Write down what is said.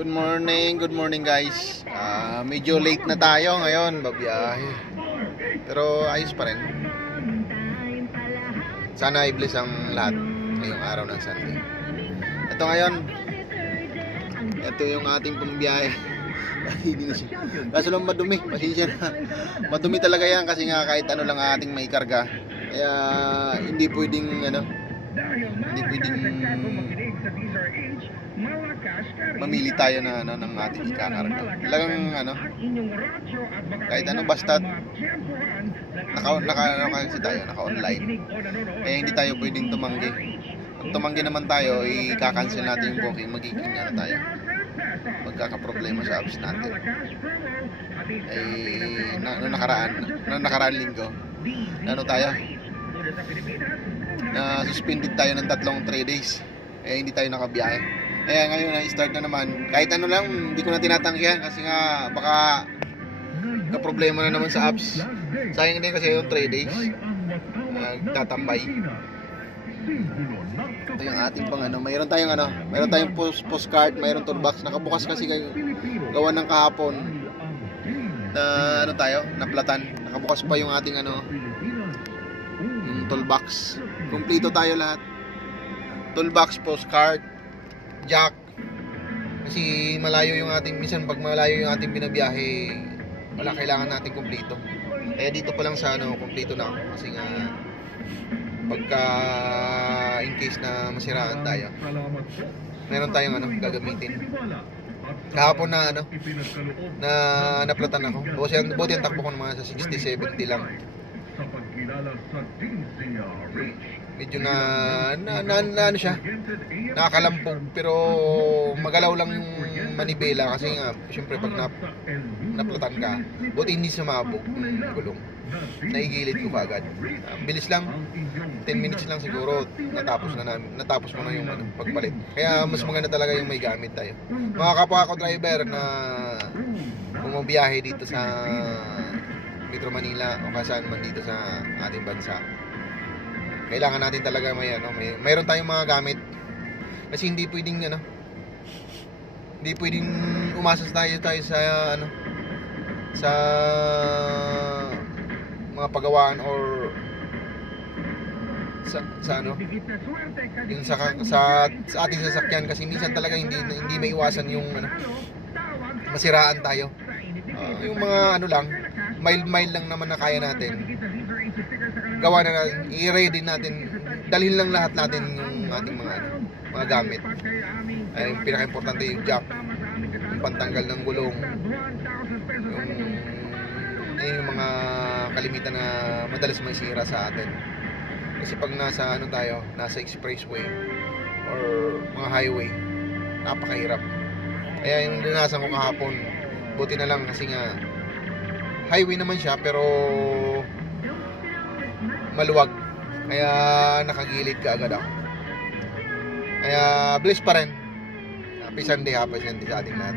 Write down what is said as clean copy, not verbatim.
Good morning guys. Medyo late na tayo ngayon, babiyahe. Pero ayos pa rin. Sana i-bless ang lahat ngayong araw ng Sunday. Ito ngayon, ito yung ating pambiyahe. Hindi na siya. Kaso lang madumi, pasensya na. Madumi talaga yan kasi nga kahit ano lang ating may karga. Kaya hindi pwedeng mamili tayo na ng ating ikakarga. Talagang kahit ano basta naka-online. Kaya hindi tayo pwedeng tumanggi. Kung tumanggi naman tayo, i-cancel natin yung booking, magiging tayo. Magkakaproblema sa apps natin. Nakaraan linggo, tayo? Na suspended tayo ng 3 days. Kaya hindi tayo nakabiyahe. Kaya ngayon na-start na naman. Kahit ano lang, hindi ko na tinatanggihan kasi nga baka problema na naman sa apps. Sayang din kasi yung 3 days. Tatambay. Ito yung ating mayroon tayong postcard, mayroon toolbox. Nakabukas kasi kayo gawa ng kahapon na naplatan. Nakabukas pa yung ating yung toolbox. Kumpleto tayo lahat. Toolbox, postcard, jack. Kasi minsan pag malayo yung ating binabiyahe, wala, kailangan natin kumpleto. Kaya dito pa lang sa kumpleto na ako kasi nga pagka in case na masiraan tayo, meron tayong gagamitin. Kahapon na naplatan ako. Buti ang takbo ko naman sa 60-70 lang. Medyo siya, nakakalampog, pero magalaw lang yung manibela kasi nga syempre pag naplatan ka, buti hindi sumabog yung gulong, naigilid ko agad. Bilis lang, 10 minutes lang siguro, natapos mo na yung pagpalit. Kaya mas maganda talaga yung may gamit tayo. Mga kapwa ko driver na bumabiyahe dito sa Metro Manila o kasaan man dito sa ating bansa, kailangan natin talaga mayroon tayong mga gamit. Kasi hindi pwedeng umasa tayo sa mga pagawaan or yung sa ating sasakyan, kasi minsan talaga hindi maiwasan yung masiraan tayo. Yung mga mild lang naman na kaya natin gawa na natin, i-ready natin, dalhin lang lahat natin yung ating mga gamit. Ay, yung pinaka-importante yung jack, yung pantanggal ng gulong, yung mga kalimitan na madalas masira sa atin. Kasi pag nasa expressway or mga highway, napakahirap. Kaya yung linasan ko kahapon, buti na lang kasi nga highway naman siya pero maluwag, kaya nakagilid ka agad ako. Kaya bless pa rin. Happy Sunday sa ating lahat.